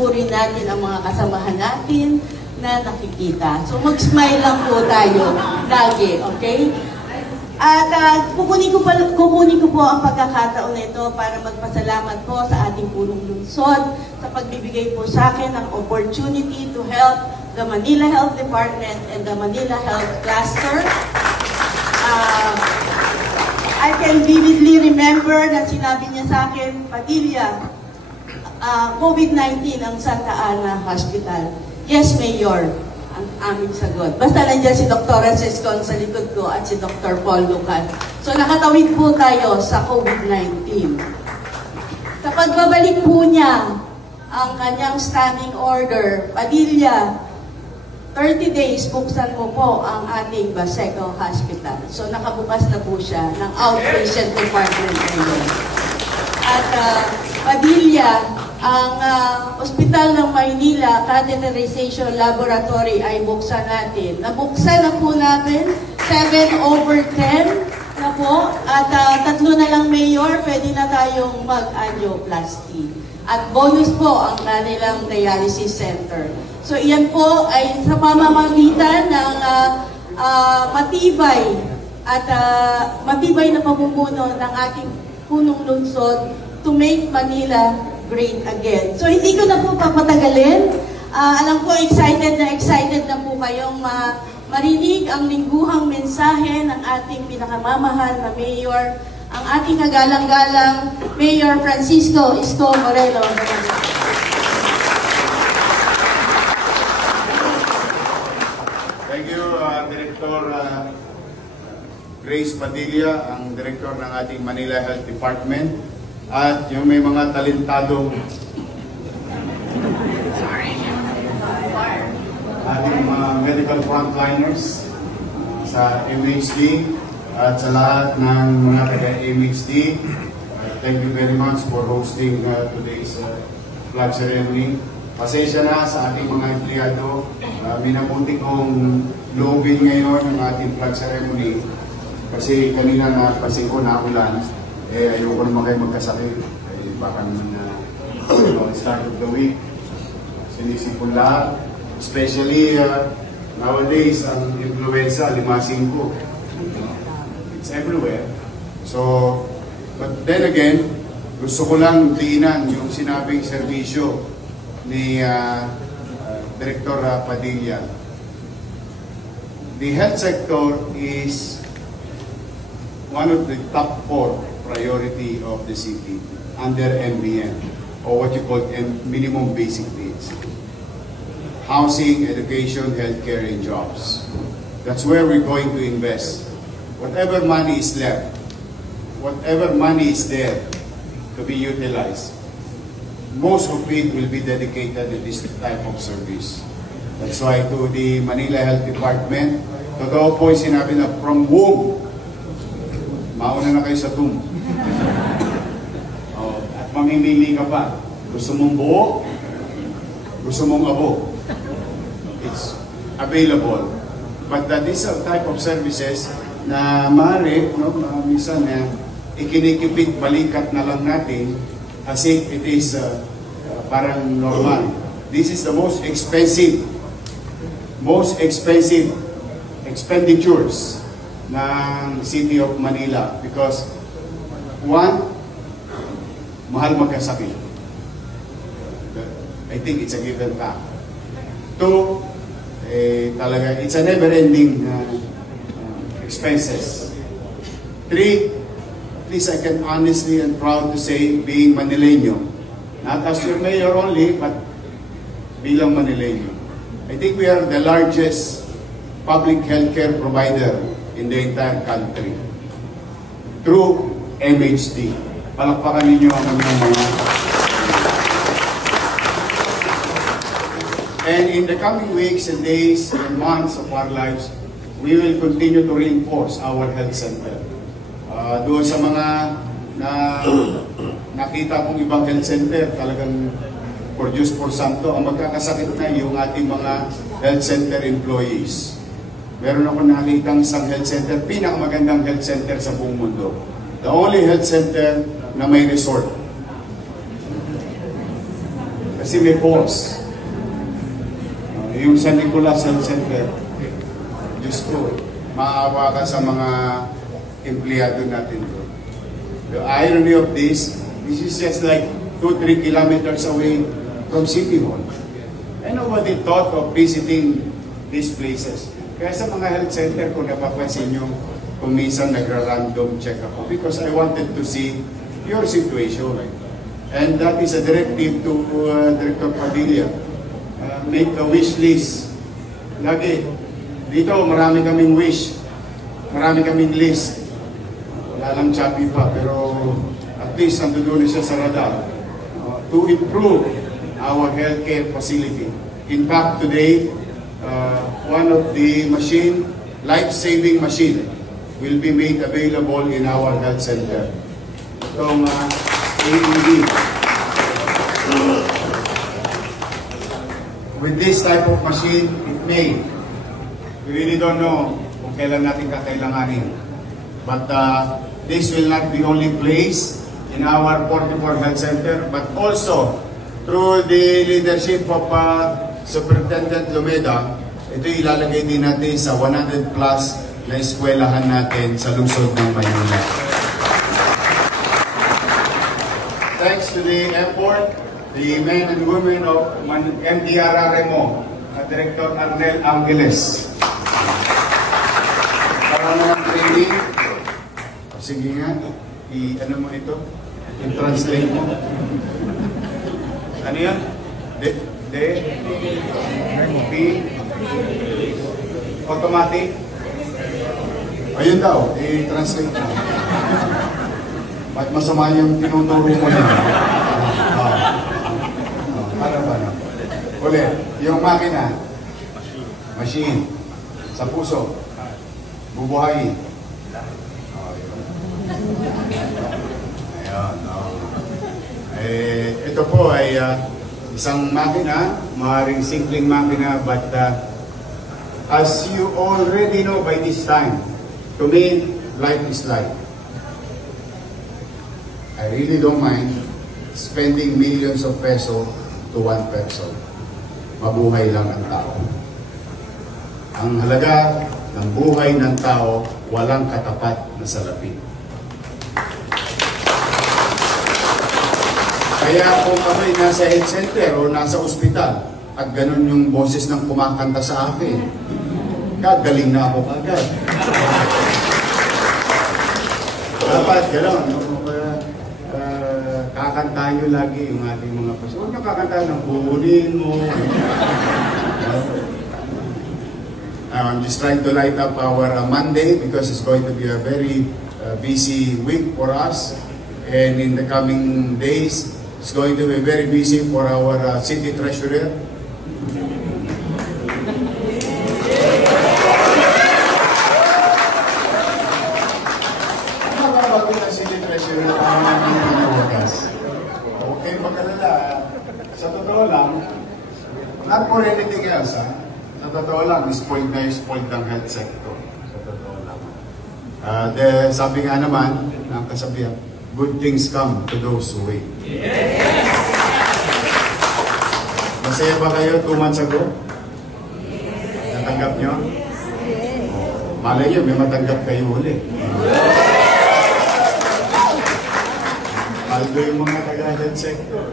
po rin natin ang mga kasamahan natin na nakikita. So mag-smile lang po tayo lagi, okay? At kukunin ko po ang pagkakataon na ito para magpasalamat po sa ating punong lungsod sa pagbibigay po sa akin ng opportunity to help the Manila Health Department and the Manila Health Cluster. I can vividly remember na sinabi niya sa akin, Padilla, COVID-19 ang Santa Ana Hospital. Yes, Mayor, ang aming sagot. Basta nandiyan si Dr. Sescon sa likod ko at si Dr. Paul Lucan. So nakatawid po tayo sa COVID-19. Sa pagbabalik po niya ang kanyang standing order, Padilla, 30 days, buksan mo po ang ating Baseco Hospital. So nakabukas na po siya ng outpatient department ngayon. At Padilla, ang Ospital ng Maynila Catheterization Laboratory ay buksan natin. Nabuksan na po natin, 7/10 na po. At 3 na lang, Mayor, pwede na tayong mag-angioplasty. At bonus po ang kanilang dialysis center. So iyan po ay sa pamamagitan ng matibay at matibay na pamumuno ng ating punong lungsod to make Manila great again. So hindi ko na po papatagalin. Alam ko excited na po kayong marinig ang lingguhang mensahe ng ating pinakamamahal na Mayor, ang ating kagalang-galang Mayor Francisco Isko Moreno. Thank you, Director Grace Padilla, ang Director ng ating Manila Health Department, at yung may mga talentadong ating mga medical frontliners sa MHD at sa lahat ng mga taga-MHD. Thank you very much for hosting today's flag ceremony. Pasensya na sa ating mga empleyado. Minabuti kong loobin ngayon ang ating flag ceremony kasi kanina napansin ko na ulan. Ayoko naman kayo magkasakit. Baka naman start of the week, sinisipon lahat. Especially nowadays, ang influenza, 5-5. It's everywhere. So, but then again, gusto ko lang diinan yung sinabing serbisyo ni Director Padilla. The health sector is one of the top 4 priority of the city under MBN, or what you call minimum basic needs. Housing, education, healthcare, and jobs. That's where we're going to invest. Whatever money is left, whatever money is there to be utilized, most of it will be dedicated to this type of service. That's why to the Manila Health Department, totoo po yung sinabi na from womb, mauna na kayo sa tomb. At mamimili ka pa. Gusto mong buo, gusto mong abo. It's available. But that is a type of services na maaari, minsan ikinikipit, balikat na lang natin as if it is parang normal. This is the most expensive expenditures ng City of Manila because one, mahal magkasakit. I think it's a given fact. Two, talaga, it's a never-ending expenses. Three, at least I can honestly and proud to say, being Manileño, not as your mayor only, but bilang Manileño. I think we are the largest public healthcare provider in the entire country through MHD. Palakpakan ninyo ang mga. And in the coming weeks and days and months of our lives, we will continue to reinforce our health center. Doon sa mga nakita kong ibang health center, talagang for Diyos por Santo, ang magkakasakit na yung ating mga health center employees. Meron ako nakitang isang health center, pinakamagandang health center sa buong mundo. The only health center na may resort. Kasi may pause. Yung San Nicolas Health Center, Diyos ko, maawa ka sa mga empleyado natin doon. The irony of this is just like 2-3 kilometers away from City Hall. And nobody thought of visiting these places. Kaya sa mga health center, kung napapansin nyo, kung minsan nagra-random check ako, because I wanted to see your situation. And that is a directive to Director Padilla. Make a wish list. Lagi. Dito, marami kaming wish. Marami kaming list. Wala lang choppy pa, pero at least nandoon siya sa radar. To improve our healthcare facility. In fact, today, one of the life-saving machine will be made available in our health center. Itong AED. With this type of machine, we really don't know kung kailan natin kakailanganin. But this will not be only placed in our 44 health center, but also through the leadership of Superintendent Lumeda, ito ilalagay din natin sa 100 plus na eskwelahan natin sa lungsod ng Maynila. Thanks to the effort, the men and women of MDRRMO, Director Arnel Angeles. Para naman training, sige nga, ano mo ito? I-translate mo. Ano yan? Automatic? Ayun daw, i-translate mo. Ba't masama yung tinuturo mo niya? Ano ba na? Ulit, yung makina, machine, sa puso, bubuhayin. Ito po ay isang makina, maaaring simpleng makina, but as you already know by this time, to me, life is life. I really don't mind spending millions of pesos to one person. Mabuhay lang ang tao. Ang halaga ng buhay ng tao, walang katapat na salapi. Kaya kung ako'y nasa health center o nasa ospital at ganun yung boses ng kumakanta sa akin, gagaling na ako agad. Dapat gano'n. Kakantahan nyo lagi yung ating mga pastor. Huwag nyo kakantahan ng buunin mo. I'm just trying to light up our Monday because it's going to be a very busy week for us. And in the coming days, it's going to be very busy for our city treasurer. City treasurer okay, magkalala. Sa totoo lang, not for anything else, sa totoo lang, spoiled ang health sector. Sa totoo lang. Sabi nga naman, ng kasabihan, good things come to those who wait. Masaya ba kayo 2 months ago? Natanggap nyo? Malay nyo, may matanggap kayo uli. Aldo yung mga taga-health sector.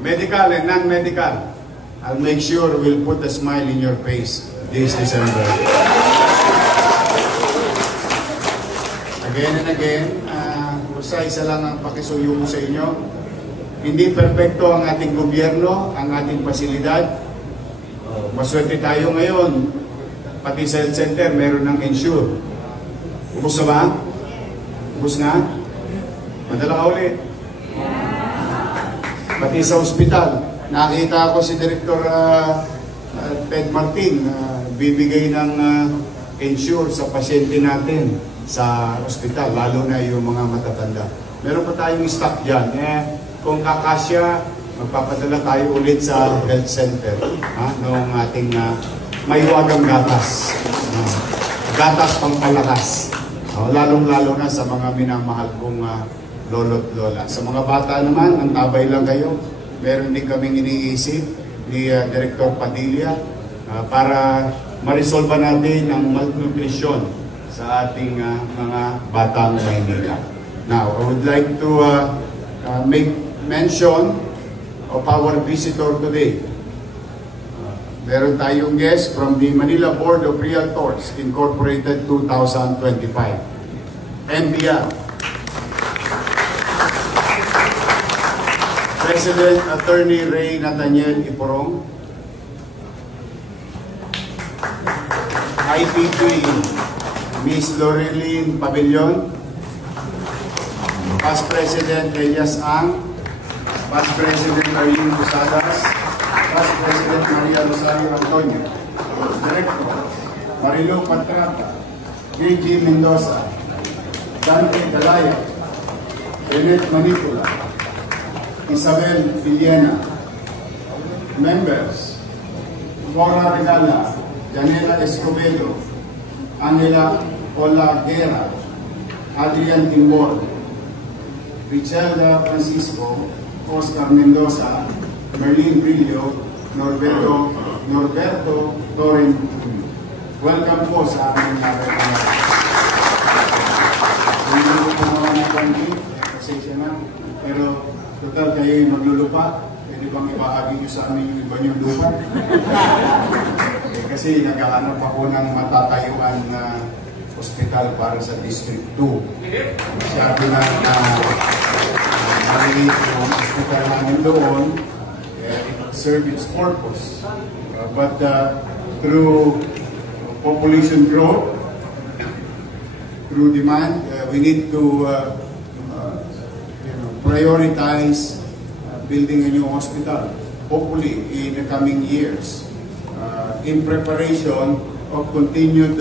Medical and non-medical. I'll make sure we'll put a smile in your face this December. Again and again, isa lang ang pakisuyo ko sa inyo. Hindi perpekto ang ating gobyerno, ang ating pasilidad. Maswerte tayo ngayon. Pati sa health center, meron ng insure. Ubus na ba? Ubus na? Madala ka ulit. Pati sa ospital, nakita ko si Director Ted Martin bibigay ng insure sa pasyente natin sa ospital, lalo na yung mga matatanda. Meron pa tayong stock dyan. Kung kakasya, magpapadala tayo ulit sa health center noong ating may wagang gatas. Gatas pangpalakas. Lalong-lalo na sa mga minamahal kong lolo't lola. Sa mga bata naman, ang tabay lang kayo. meron din kaming iniisip ni Director Padilla para ma-resolve natin ang malnutrition sa ating mga batang Maynila. Now, I would like to make mention of our visitor today. Meron tayong guest from the Manila Board of Realtors Incorporated 2025. MBR. President Attorney Ray Nathaniel Iporong. IPP Ms. Loreline Pavilion. Past President Elias Ang. Past President Arlene Posadas. Past President Maria Rosario Antonio. Director Marilu Patrata. KG Mendoza. Dante Dalaya. Janet Manipula. Isabel Villena. Members Flora Regala. Janela Escobedo. Angela Olaguera. Adrian Timbor. Richelda Francisco. Oscar Mendoza. Merlin Brillo. Norberto Torren. Welcome po sa aming natin. Hindi ko po naman nabanggit, pasensya na. Pero total kayo yung maglulupa. Pwede bang ibahagi nyo sa amin yung iba niyong lupa? Kasi naghahanap ako ng matatayuan na hospital para sa District 2. Sabi na maliit yung hospital namin doon, it serve its purpose. But through population growth, through demand, we need to prioritize building a new hospital, hopefully in the coming years, in preparation of continued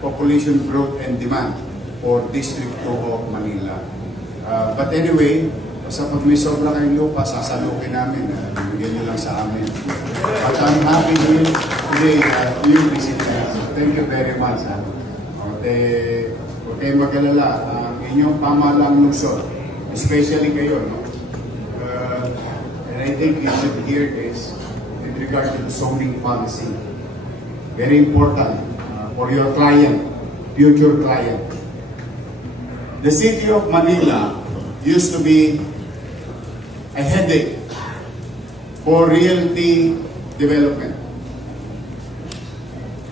population growth and demand for District 2 of Manila. But anyway, sa pag may sobra kayong lupa, sasalukin namin, bigyan nyo lang sa amin. But I'm happy today yung visit na. Thank you very much. Huwag kayong mag-alala, ang inyong pamahalang lungsod, especially kayo, no? And I think you should hear this with regard to the zoning policy. Very important for your client, future client. The city of Manila used to be a headache for realty development.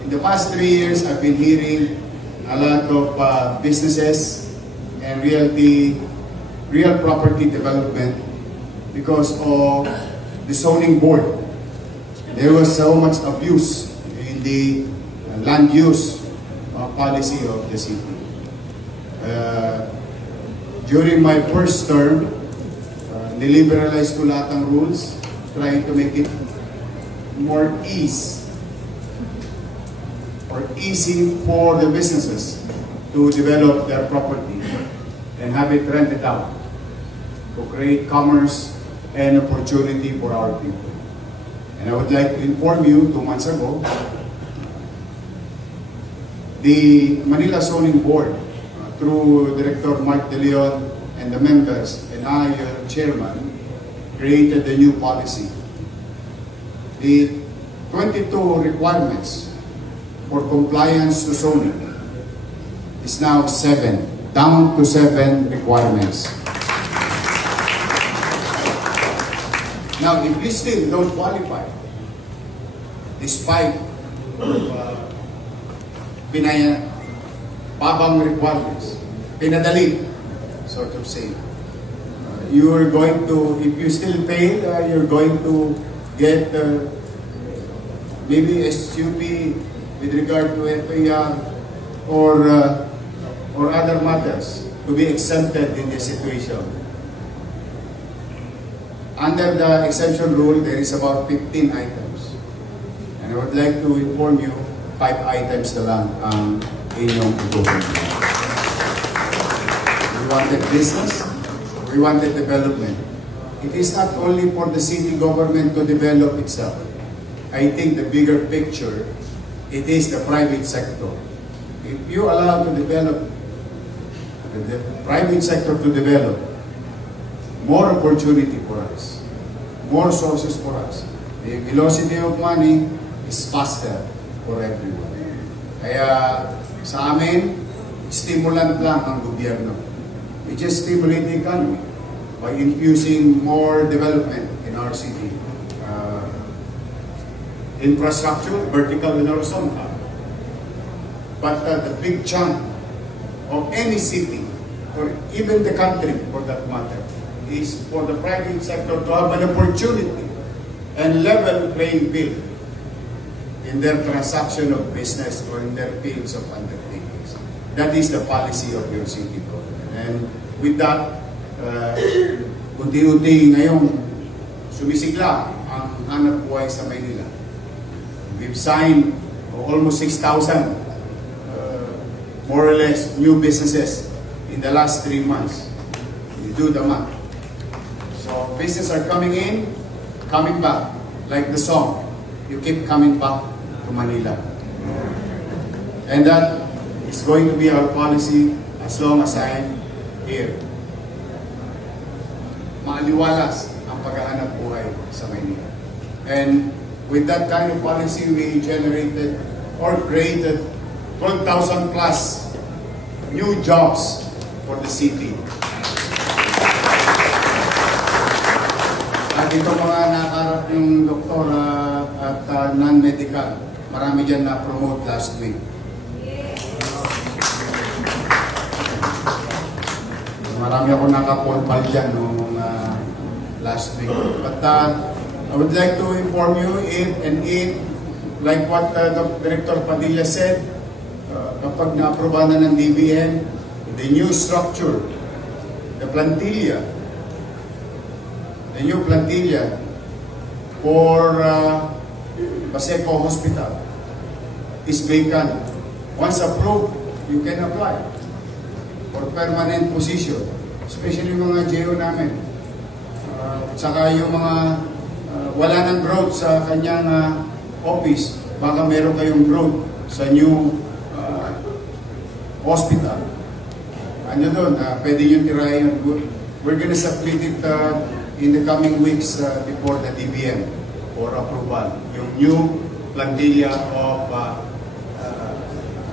In the past 3 years, I've been hearing a lot of businesses and real property development because of the zoning board. There was so much abuse in the land use policy of the city. During my first term, niliberalize ko lahat ng rules, trying to make it more easy for the businesses to develop their property and have it rented out to create commerce and opportunity for our people. And I would like to inform you, 2 months ago, the Manila Zoning Board, through Director Mark De Leon and the members, and I, your chairman, created a new policy. The 22 requirements for compliance to zoning is now 7, down to 7 requirements. Now, if you still don't qualify, despite pabang requirements, pinadali, sort of say, you are going to, if you still fail, you're going to get maybe SUP with regard to FAR or other matters to be exempted in this situation. Under the exemption rule, there is about 15 items. And I would like to inform you, 5 items na lang ang inyong tutukan. We wanted business, we wanted development. It is not only for the city government to develop itself. I think the bigger picture, it is the private sector. If you allow to develop, the private sector to develop, more opportunity for us. more sources for us. The velocity of money is faster for everyone. Kaya sa amin, stimulant lang ang gobyerno. We just stimulate the economy by infusing more development in our city. Infrastructure, vertical and horizontal. But the big chunk of any city, or even the country for that matter, is for the private sector to have an opportunity and level playing field in their transaction of business or in their fields of undertakings. That is the policy of your city government. And with that, unti-unti ngayong sumisigla ang hanap buhay sa Maynila. We've signed almost 6,000 more or less new businesses in the last 3 months. You do the math. So businesses are coming in, coming back, like the song. You keep coming back to Manila. And that is going to be our policy as long as I am here. Maaliwalas ang paghahanap buhay sa Maynila. And with that kind of policy, we generated or created 12,000 plus new jobs for the city. At ito mga nakaharap yung doktor at non-medical, marami dyan na-promote last week. Marami ako nakaportal dyan noong last week. But I would like to inform you, like what Director Padilla said, kapag na-aproba na ng DBM, the new structure, the new plantilla for Paseco Hospital is vacant. Once approved, you can apply for permanent position, especially yung mga GO namin. Saka yung mga wala ng growth sa kanyang office, baka meron kayong growth sa new hospital. Ano doon, pwede yung tirahin. We're gonna submit it in the coming weeks before the DBM for approval. Yung new plantilla of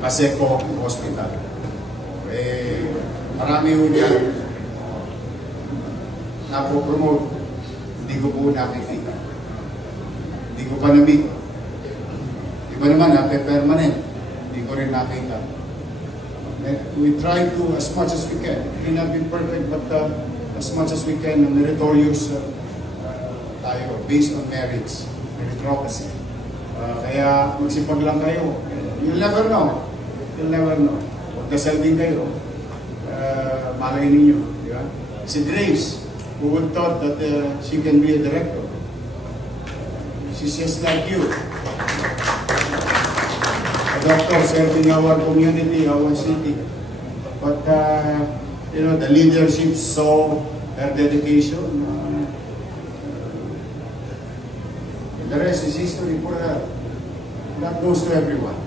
Paseco Hospital. Marami yung dyan napopromote. Hindi ko po nakikita. Hindi ko pa na-meet. Iba naman, permanent. Hindi ko rin nakita. We try to, as much as we can. It may not be perfect, but as much as we can, meritorious tayo, based on merits, meritocracy. Kaya magsipag lang kayo. You'll never know. You'll never know. Magdasal din kayo. Malay ninyo. Di ba? Si Grace, who would thought that she can be a director. She's just like you. A doctor serving our community, our city. But, you know, the leadership saw her dedication. The rest is history for her. That goes to everyone.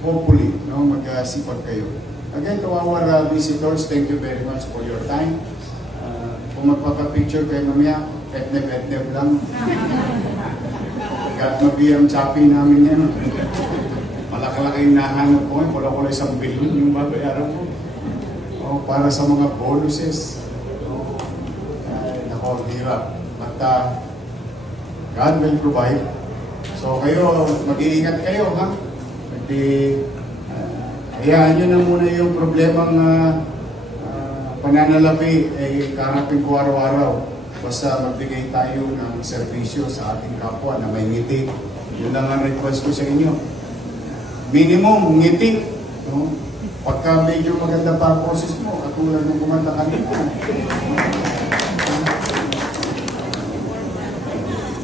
Hopefully, no, magsipag kayo. Again, to our visitors, thank you very much for your time. Kung magpapapicture kayo mamaya, etneb lang. Mag-BM choppy namin yan. Malaki-laki yung nahanap ko. Wala-wala isang billion yung babayaran ko. Para sa mga bonuses. Nako, hirap. But God will provide. So kayo, mag-iingat kayo, ha? Hayaan nyo na muna yung problemang pananalapi ay karapin ko araw-araw. Basta magbigay tayo ng serbisyo sa ating kapwa na may ngiti. Yun lang ang request ko sa inyo. Minimum, ngiti. No? Pagka medyo maganda pa ang process mo, katulad ng kumanta kanina.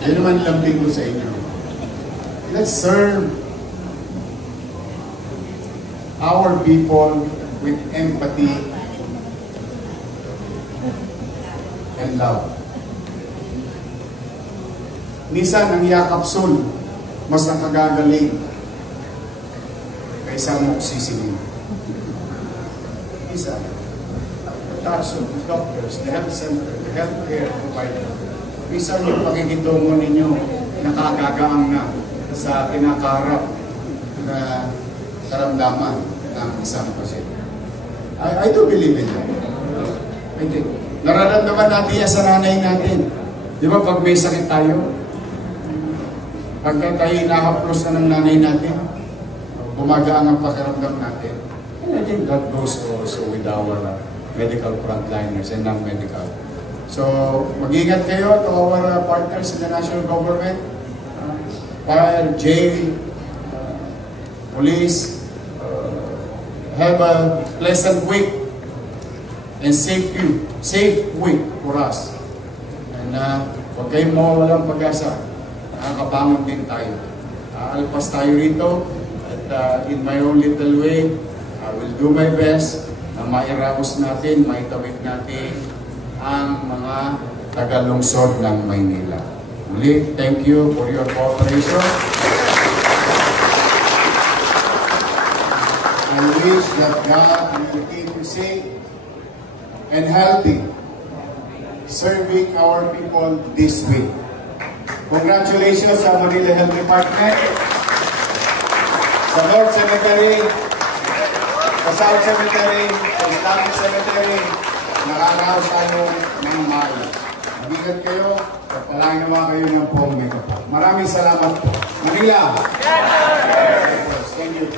Yan naman lambing ko sa inyo. Let's serve our people with empathy and love. Minsan, ang yakapsul, mas nakagagaling kaysa moksisingin. Minsan, the touch of the doctors, the health center, the healthcare provider, Minsan yung pakikitungo ninyo nakakagaang na sa kinakaharap na karamdaman ng isang pasyente. I do believe in that. I do. Nararamdaman natin yan sa nanay natin. Di ba pag may sakit tayo, pagka tayo inahaplos na ng nanay natin, bumagaan ang pakiramdam natin. And I think that goes also with our medical frontliners and non-medical. So, mag-ingat kayo to our partners in the national government, fire, jail, police. Have a pleasant week and safe week for us. And huwag kayong mawawalang pag-asa. Nakakabangon din tayo. Alpas tayo rito at in my own little way, I will do my best na mairaos natin, maitawid natin ang mga tagalungsod ng Maynila. Muli, thank you for your cooperation. I wish that God will keep you safe and healthy, serving our people this week. Congratulations sa Manila Health Department, sa North Cemetery, sa South Cemetery, sa Islamic Cemetery, nakaraos tayo ng maayos. Mag-ingat kayo, pagpalain naman kayo ng pong makeup. Maraming salamat po. Manila! Thank you.